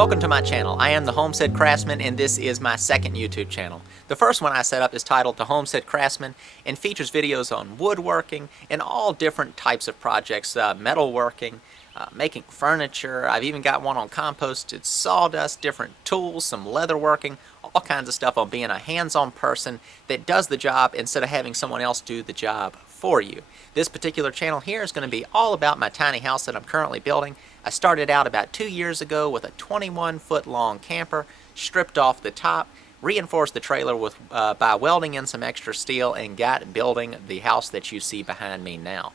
Welcome to my channel. I am the Homestead Craftsman and this is my second YouTube channel. The first one I set up is titled The Homestead Craftsman and features videos on woodworking and all different types of projects, metalworking, making furniture. I've even got one on composted sawdust, different tools, some leatherworking, all kinds of stuff on being a hands-on person that does the job instead of having someone else do the job for you. This particular channel here is going to be all about my tiny house that I'm currently building. I started out about 2 years ago with a 21-foot long camper, stripped off the top, reinforced the trailer with by welding in some extra steel, and got building the house that you see behind me now.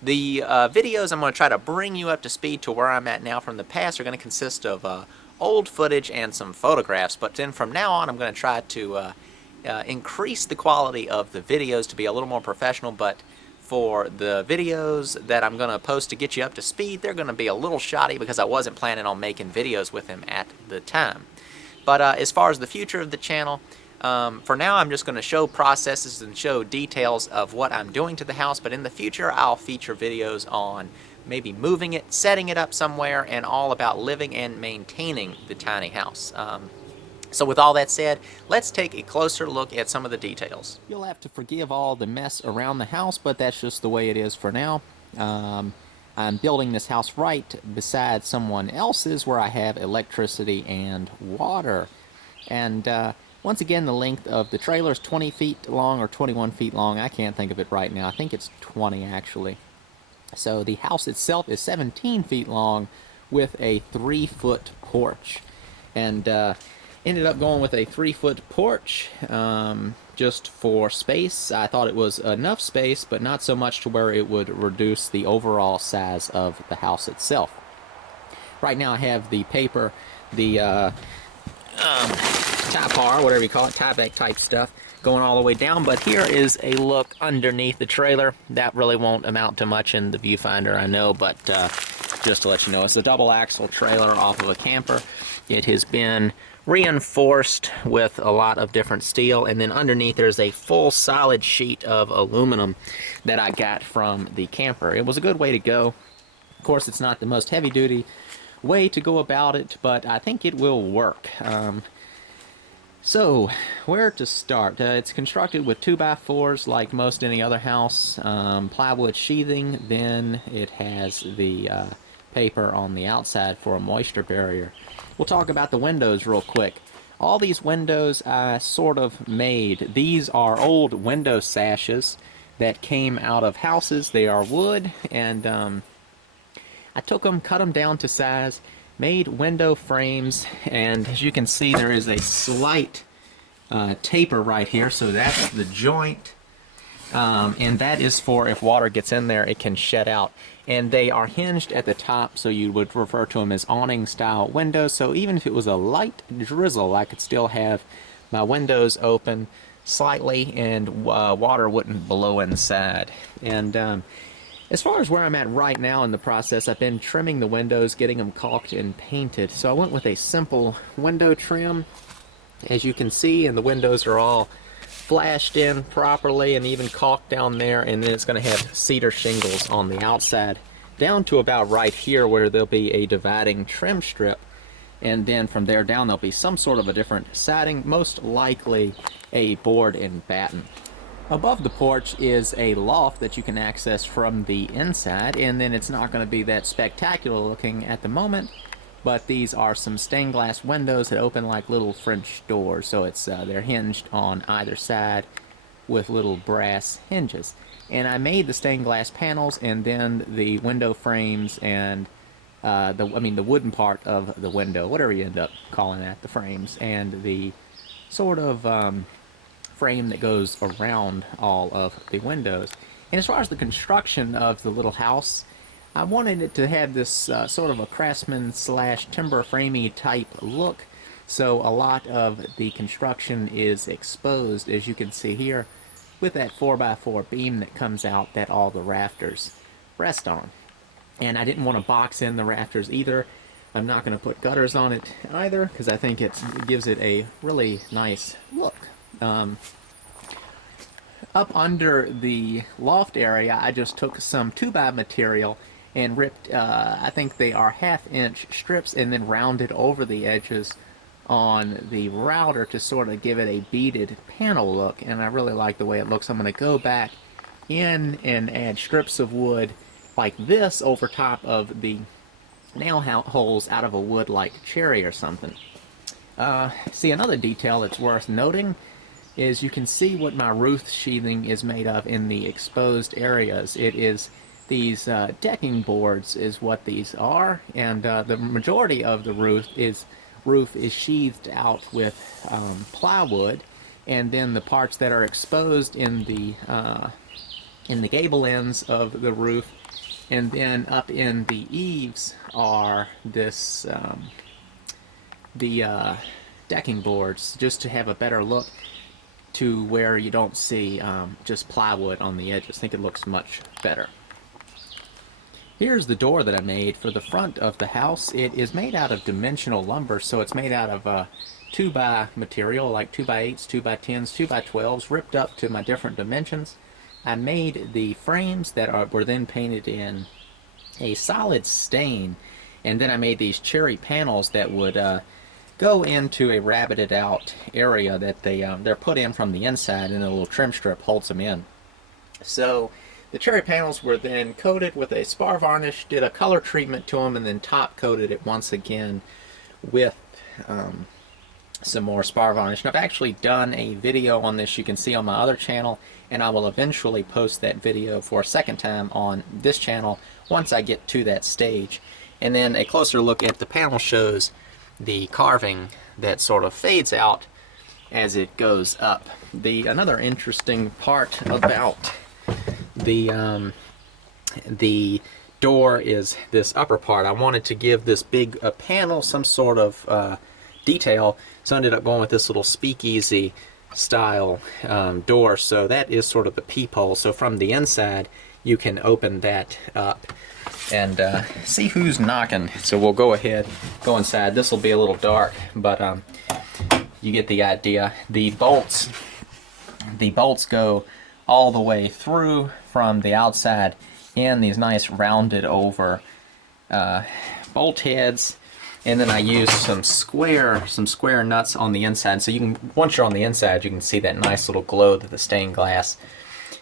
The videos I'm going to try to bring you up to speed to where I'm at now from the past are going to consist of old footage and some photographs, but then from now on I'm going to try to increase the quality of the videos to be a little more professional, but for the videos that I'm going to post to get you up to speed, they're going to be a little shoddy because I wasn't planning on making videos with him at the time. But as far as the future of the channel, for now I'm just going to show processes and show details of what I'm doing to the house, but in the future I'll feature videos on maybe moving it, setting it up somewhere, and all about living and maintaining the tiny house. So with all that said, let's take a closer look at some of the details. You'll have to forgive all the mess around the house, but that's just the way it is for now. I'm building this house right beside someone else's where I have electricity and water. And once again, the length of the trailer is 20 feet long or 21 feet long. I can't think of it right now. I think it's 20 actually. So the house itself is 17 feet long with a 3-foot porch. And ended up going with a 3-foot porch just for space. I thought it was enough space, but not so much to where it would reduce the overall size of the house itself. Right now I have the paper, the tie-bar, whatever you call it, tie-back type stuff, going all the way down, but here is a look underneath the trailer. That really won't amount to much in the viewfinder, I know, but just to let you know, it's a double axle trailer off of a camper. It has been reinforced with a lot of different steel, and then underneath there's a full solid sheet of aluminum that I got from the camper. It was a good way to go. Of course, it's not the most heavy-duty way to go about it, but I think it will work. So, where to start? It's constructed with 2x4s like most any other house, plywood sheathing, then it has the paper on the outside for a moisture barrier. We'll talk about the windows real quick. All these windows I sort of made. These are old window sashes that came out of houses. They are wood, and I took them, cut them down to size, made window frames, and as you can see there is a slight taper right here, so that's the joint, and that is for if water gets in there it can shed out. And they are hinged at the top, so you would refer to them as awning style windows, so even if it was a light drizzle I could still have my windows open slightly and water wouldn't blow inside. And as far as where I'm at right now in the process, I've been trimming the windows, getting them caulked and painted. So I went with a simple window trim, as you can see, and the windows are all flashed in properly and even caulked down there, and then it's going to have cedar shingles on the outside down to about right here where there'll be a dividing trim strip, and then from there down there'll be some sort of a different siding, most likely a board and batten. Above the porch is a loft that you can access from the inside, and then it's not going to be that spectacular looking at the moment, but these are some stained glass windows that open like little French doors, so it's they're hinged on either side with little brass hinges. And I made the stained glass panels and then the window frames and the wooden part of the window, whatever you end up calling that, the frames, and the sort of frame that goes around all of the windows. And as far as the construction of the little house, I wanted it to have this sort of a craftsman slash timber framey type look, so a lot of the construction is exposed, as you can see here, with that 4x4 beam that comes out that all the rafters rest on. And I didn't want to box in the rafters either. I'm not going to put gutters on it either, because I think it gives it a really nice look. Up under the loft area, I just took some 2x material and ripped, I think they are 1/2 inch strips, and then rounded over the edges on the router to sort of give it a beaded panel look, and I really like the way it looks. I'm going to go back in and add strips of wood like this over top of the nail holes out of a wood like cherry or something. See, another detail that's worth noting is you can see what my roof sheathing is made of in the exposed areas. It is these decking boards is what these are, and the majority of the roof is sheathed out with plywood, and then the parts that are exposed in the gable ends of the roof and then up in the eaves are this the decking boards, just to have a better look to where you don't see just plywood on the edges. I think it looks much better. Here's the door that I made for the front of the house. It is made out of dimensional lumber, so it's made out of 2x material, like 2x8s, 2x10s, 2x12s, ripped up to my different dimensions. I made the frames that were then painted in a solid stain, and then I made these cherry panels that would go into a rabbited out area that they're put in from the inside, and a little trim strip holds them in. So the cherry panels were then coated with a spar varnish, did a color treatment to them, and then top coated it once again with some more spar varnish. And I've actually done a video on this you can see on my other channel, and I will eventually post that video for a second time on this channel once I get to that stage. And then a closer look at the panel shows the carving that sort of fades out as it goes up. Another interesting part about the door is this upper part. I wanted to give this big panel some sort of detail, so I ended up going with this little speakeasy style door. So that is sort of the peephole. So from the inside, you can open that up and see who's knocking. So we'll go ahead, go inside. This will be a little dark, but you get the idea. The bolts go all the way through from the outside in these nice rounded over bolt heads, and then I use some square nuts on the inside. So you can, once you're on the inside, you can see that nice little glow that the stained glass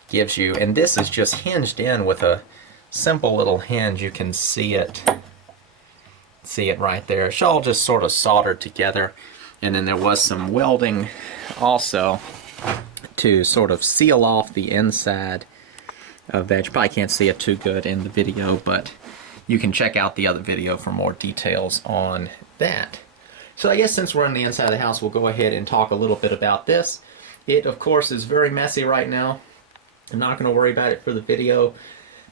gives you. And this is just hinged in with a simple little hinge. You can see it right there. It's all just sort of soldered together, and then there was some welding also to sort of seal off the inside of that. You probably can't see it too good in the video, but you can check out the other video for more details on that. So I guess since we're on the inside of the house, we'll go ahead and talk a little bit about this. It, of course, is very messy right now. I'm not going to worry about it for the video.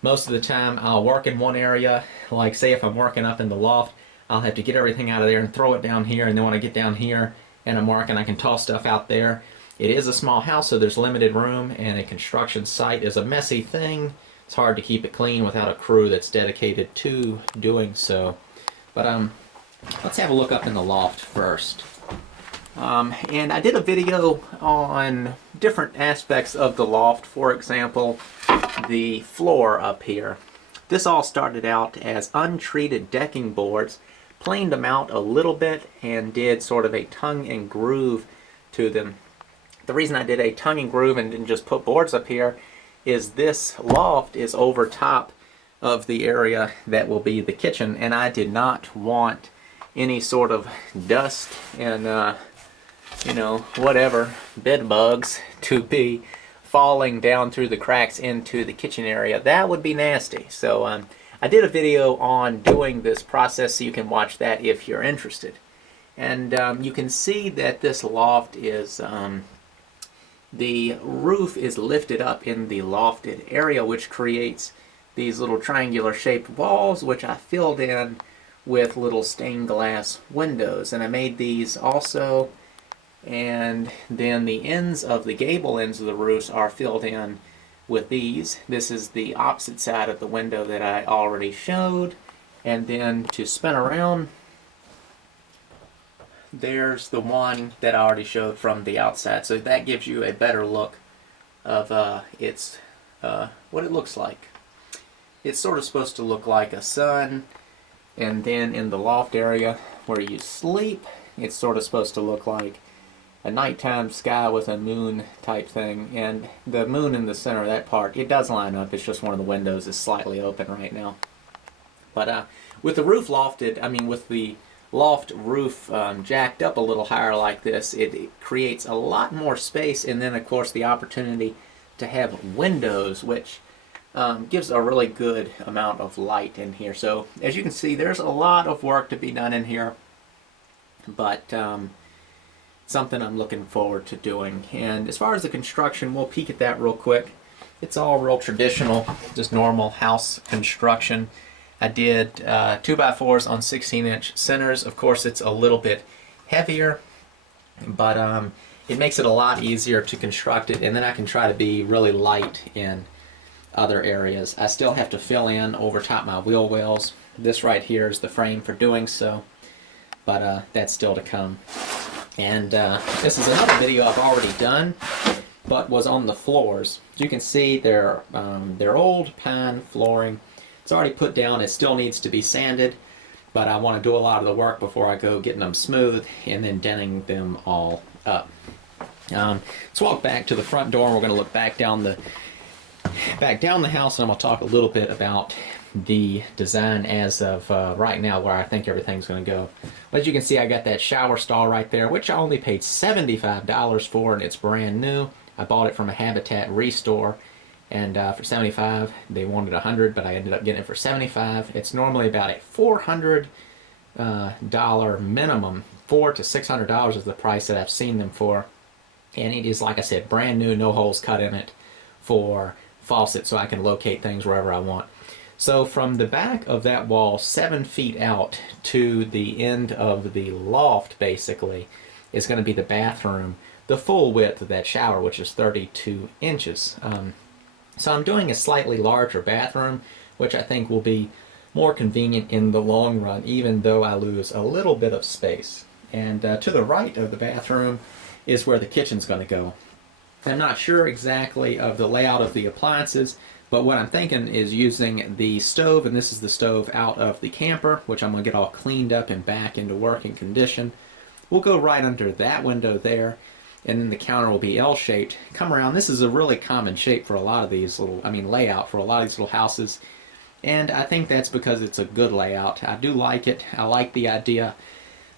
Most of the time, I'll work in one area, like say if I'm working up in the loft, I'll have to get everything out of there and throw it down here, and then when I get down here and I'm working, I can toss stuff out there. It is a small house, so there's limited room, and a construction site is a messy thing. It's hard to keep it clean without a crew that's dedicated to doing so. But let's have a look up in the loft first. And I did a video on different aspects of the loft. For example, the floor up here. This all started out as untreated decking boards, planed them out a little bit, and did sort of a tongue and groove to them. The reason I did a tongue and groove and didn't just put boards up here is this loft is over top of the area that will be the kitchen, and I did not want any sort of dust and you know, whatever, bed bugs to be falling down through the cracks into the kitchen area. That would be nasty. So I did a video on doing this process, so you can watch that if you're interested. And you can see that this loft is the roof is lifted up in the lofted area, which creates these little triangular shaped walls, which I filled in with little stained glass windows. And I made these also, and then the ends of the gable ends of the roofs are filled in with these. This is the opposite side of the window that I already showed. And then to spin around, there's the one that I already showed from the outside. So that gives you a better look of what it looks like. it's sort of supposed to look like a sun, and then in the loft area where you sleep, it's sort of supposed to look like a nighttime sky with a moon type thing. And the moon in the center of that part, it does line up. It's just one of the windows is slightly open right now. But with the roof lofted, with the loft roof jacked up a little higher like this, it creates a lot more space, and then of course the opportunity to have windows, which gives a really good amount of light in here. So as you can see, there's a lot of work to be done in here, but something I'm looking forward to doing. And as far as the construction, we'll peek at that real quick. It's all real traditional, just normal house construction. I did 2x4s on 16-inch centers. Of course, it's a little bit heavier, but it makes it a lot easier to construct it, and then I can try to be really light in other areas. I still have to fill in over top my wheel wells. This right here is the frame for doing so, but that's still to come. And this is another video I've already done, but was on the floors. As you can see, they're old pine flooring. It's already put down. It still needs to be sanded, but I want to do a lot of the work before I go getting them smooth and then denting them all up. Let's walk back to the front door, and we're going to look back down the house, and I'm going to talk a little bit about the design as of right now, where I think everything's going to go. But as you can see, I got that shower stall right there, which I only paid $75 for, and it's brand new. I bought it from a Habitat Restore, and for $75. They wanted $100, but I ended up getting it for $75. It's normally about a $400 minimum. $400 to $600 is the price that I've seen them for, and it is, like I said, brand new, no holes cut in it for faucet, so I can locate things wherever I want. So from the back of that wall, 7 feet out to the end of the loft, basically, is going to be the bathroom, the full width of that shower, which is 32 inches. So I'm doing a slightly larger bathroom, which I think will be more convenient in the long run, even though I lose a little bit of space. And to the right of the bathroom is where the kitchen's going to go. I'm not sure exactly of the layout of the appliances, but what I'm thinking is using the stove, and this is the stove out of the camper, which I'm going to get all cleaned up and back into working condition. We'll go right under that window there, and then the counter will be L-shaped. Come around. This is a really common shape for a lot of these layout for a lot of these little houses, and I think that's because it's a good layout. I do like it. I like the idea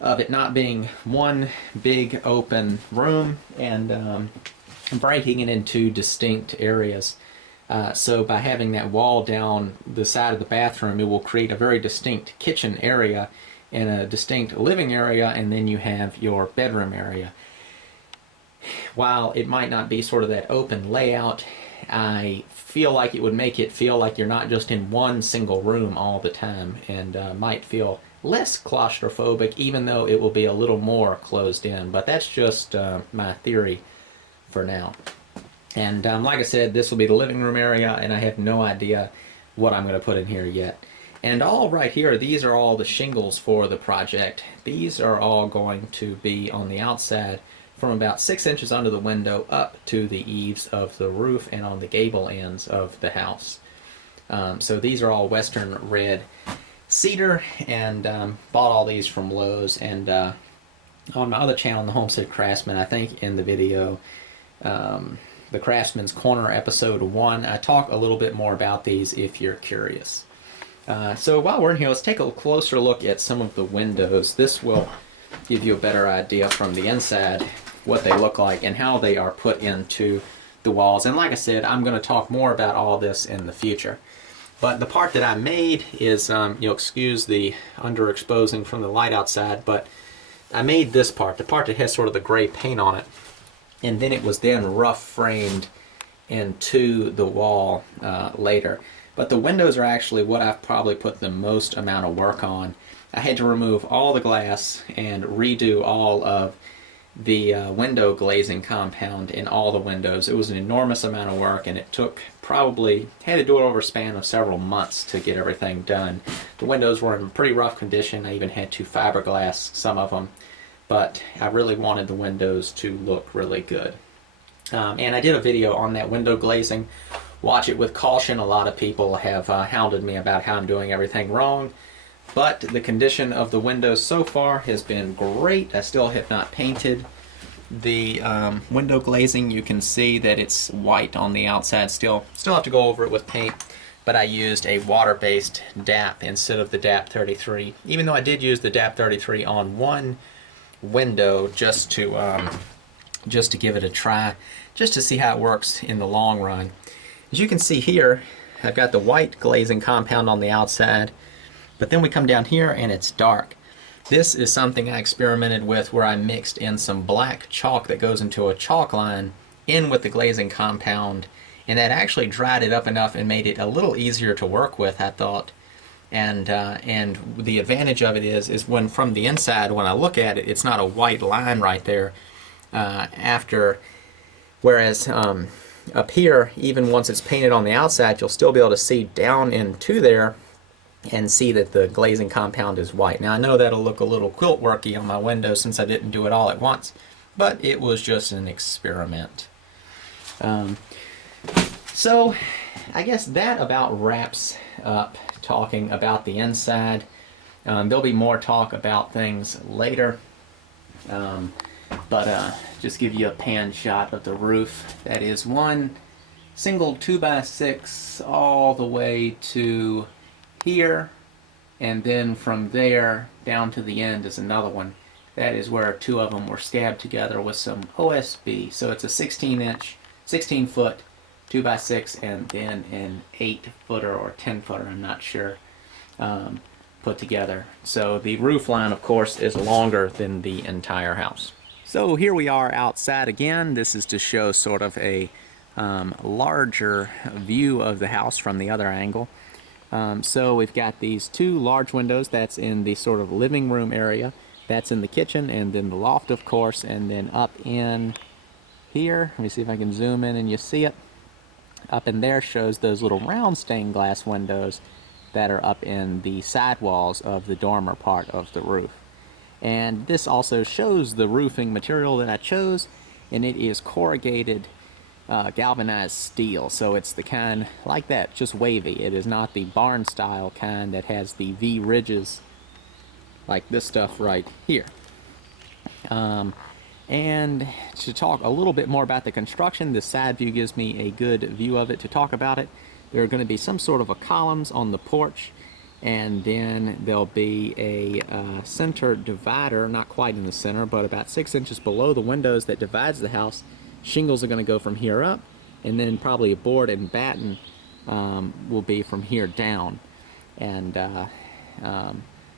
of it not being one big open room and breaking it into distinct areas. So by having that wall down the side of the bathroom, it will create a very distinct kitchen area and a distinct living area, and then you have your bedroom area. While it might not be sort of that open layout, I feel like it would make it feel like you're not just in one single room all the time, and might feel less claustrophobic, even though it will be a little more closed in. But that's just my theory for now. And like I said, this will be the living room area, and I have no idea what I'm going to put in here yet. And all right here, these are all the shingles for the project. These are all going to be on the outside from about 6 inches under the window up to the eaves of the roof and on the gable ends of the house. So these are all Western red cedar, and bought all these from Lowe's. And on my other channel, the Homestead Craftsman, I think in the video, the Craftsman's Corner episode 1, I talk a little bit more about these if you're curious. So while we're in here, let's take a closer look at some of the windows. This will give you a better idea from the inside what they look like and how they are put into the walls. And like I said, I'm going to talk more about all this in the future. But the part that I made is, you'll excuse the underexposing from the light outside, but I made this part, the part that has sort of the gray paint on it, and then it was then rough framed into the wall later. But the windows are actually what I've probably put the most amount of work on. I had to remove all the glass and redo all of the window glazing compound in all the windows. It was an enormous amount of work, and it took probably, had to do it over a span of several months to get everything done. The windows were in pretty rough condition. I even had to fiberglass some of them, but I really wanted the windows to look really good. And I did a video on that window glazing watch it with caution. A lot of people have hounded me about how I'm doing everything wrong, but the condition of the windows so far has been great. I still have not painted the window glazing. You can see that it's white on the outside still. Still have to go over it with paint, but I used a water-based DAP instead of the DAP 33, even though I did use the DAP 33 on one window just to give it a try, just to see how it works in the long run. As you can see here, I've got the white glazing compound on the outside, but then we come down here and it's dark. This is something I experimented with where I mixed in some black chalk that goes into a chalk line in with the glazing compound, and that actually dried it up enough and made it a little easier to work with, I thought. And the advantage of it is when from the inside, when I look at it, it's not a white line right there. Whereas up here, even once it's painted on the outside, you'll still be able to see down into there and see that the glazing compound is white. Now I know that'll look a little quilt worky on my window since I didn't do it all at once, but it was just an experiment. So I guess that about wraps up talking about the inside. There'll be more talk about things later, but just give you a pan shot of the roof. That is one single 2x6 all the way to here, and then from there down to the end is another one. That is where two of them were stabbed together with some OSB. So it's a 16 foot 2x6 and then an 8-footer or 10-footer, I'm not sure, put together. So the roof line, of course, is longer than the entire house. So here we are outside again. This is to show sort of a larger view of the house from the other angle. So we've got these two large windows. That's in the sort of living room area. That's in the kitchen, and then the loft, of course, and then up in here, let me see if I can zoom in and you see it. Up in there shows those little round stained glass windows that are up in the sidewalls of the dormer part of the roof. And this also shows the roofing material that I chose, and it is corrugated galvanized steel. So it's the kind like that, just wavy. It is not the barn style kind that has the V ridges like this stuff right here. And to talk a little bit more about the construction, this side view gives me a good view of it to talk about it. There are going to be some sort of a columns on the porch, and then there'll be a center divider, not quite in the center, but about 6 inches below the windows that divides the house. Shingles are going to go from here up, and then probably a board and batten will be from here down. And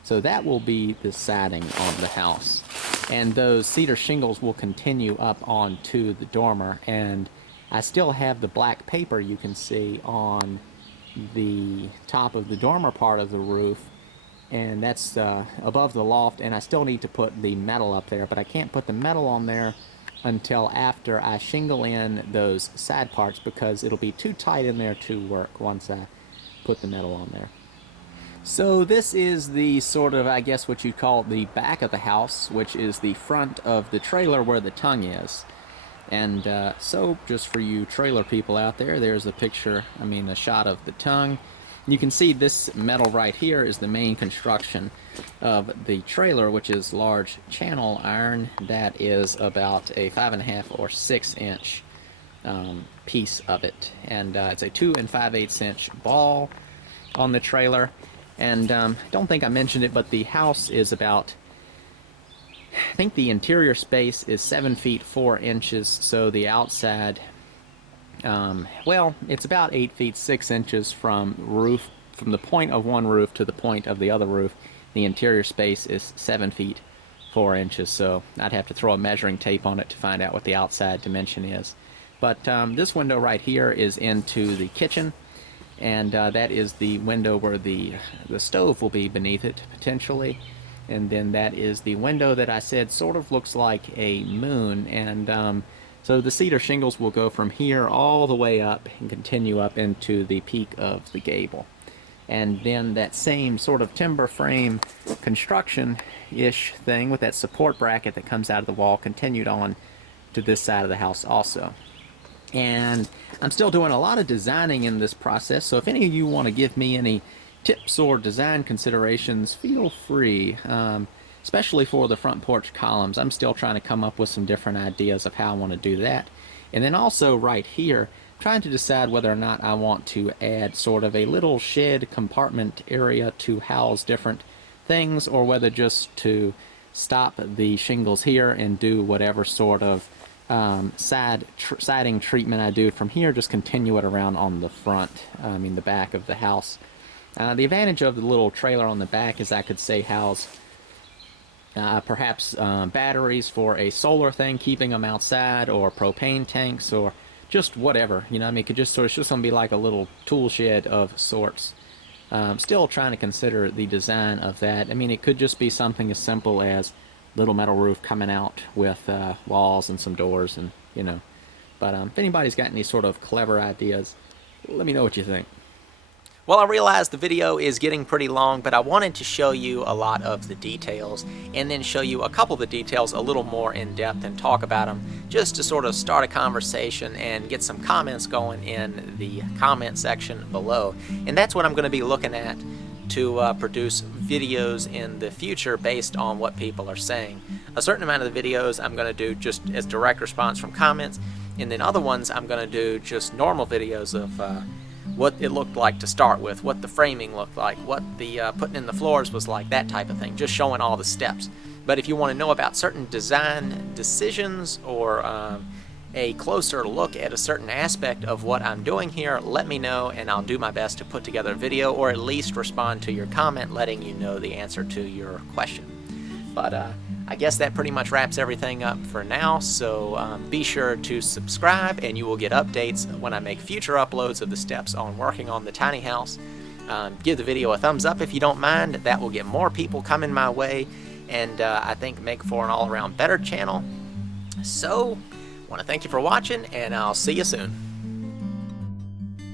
so that will be the siding on the house. And those cedar shingles will continue up onto the dormer. And I still have the black paper you can see on the top of the dormer part of the roof. And that's above the loft. And I still need to put the metal up there. But I can't put the metal on there until after I shingle in those side parts, because it'll be too tight in there to work once I put the metal on there. So this is the sort of, I guess what you'd call the back of the house, which is the front of the trailer where the tongue is. And so just for you trailer people out there, there's a picture, a shot of the tongue. You can see this metal right here is the main construction of the trailer, which is large channel iron. That is about a 5.5 or 6 inch piece of it. And it's a 2 5/8 inch ball on the trailer. And I don't think I mentioned it, but the house is about, I think the interior space is 7 feet 4 inches, so the outside, well, it's about 8 feet 6 inches from the point of one roof to the point of the other roof. The interior space is 7 feet 4 inches, so I'd have to throw a measuring tape on it to find out what the outside dimension is. But this window right here is into the kitchen. And that is the window where the stove will be beneath it, potentially. And then that is the window that I said sort of looks like a moon. And so the cedar shingles will go from here all the way up and continue up into the peak of the gable. And then that same sort of timber frame construction-ish thing with that support bracket that comes out of the wall continued on to this side of the house also. And I'm still doing a lot of designing in this process, so if any of you want to give me any tips or design considerations, feel free. Especially for the front porch columns, I'm still trying to come up with some different ideas of how I want to do that. And then also right here, trying to decide whether or not I want to add sort of a little shed compartment area to house different things, or whether just to stop the shingles here and do whatever sort of siding treatment I do from here, just continue it around on the front, the back of the house. The advantage of the little trailer on the back is I could say house perhaps batteries for a solar thing, keeping them outside, or propane tanks, or just whatever. It could just it's just gonna be like a little tool shed of sorts. Still trying to consider the design of that. It could just be something as simple as little metal roof coming out with walls and some doors, and But if anybody's got any sort of clever ideas, let me know what you think. Well, I realize the video is getting pretty long, but I wanted to show you a lot of the details and then show you a couple of the details a little more in depth and talk about them, just to sort of start a conversation and get some comments going in the comment section below. And that's what I'm going to be looking at to produce videos in the future based on what people are saying. A certain amount of the videos I'm going to do just as direct response from comments, and then other ones I'm going to do just normal videos of what it looked like to start with, what the framing looked like, what the putting in the floors was like, that type of thing, just showing all the steps. But if you want to know about certain design decisions, or a closer look at a certain aspect of what I'm doing here, let me know, and I'll do my best to put together a video, or at least respond to your comment letting you know the answer to your question. But I guess that pretty much wraps everything up for now, so be sure to subscribe and you will get updates when I make future uploads of the steps on working on the tiny house. Give the video a thumbs up if you don't mind. That will get more people coming my way, and I think make for an all-around better channel. So, I want to thank you for watching, and I'll see you soon.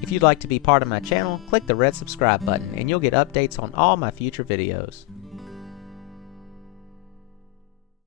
If you'd like to be part of my channel, click the red subscribe button and you'll get updates on all my future videos.